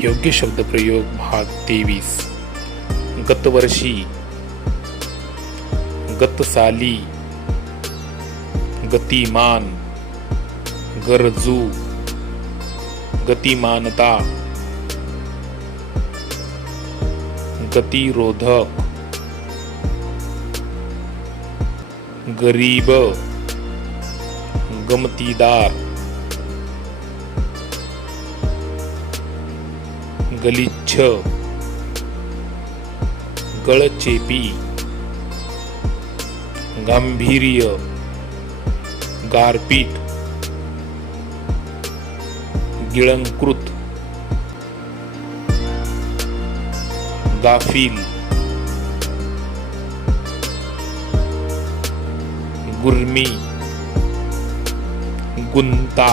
योग्य शब्दप्रयोग भाग 23. गतवर्षी, गतसाली, गतिमान, गरजू, गतिमानता, गतिरोधक, गरीब, गमतीदार, गलिच्छ, गळचेपी, गांभीर्य, गारपीट, गिळंकृत, गाफील, गुर्मी, गुंता,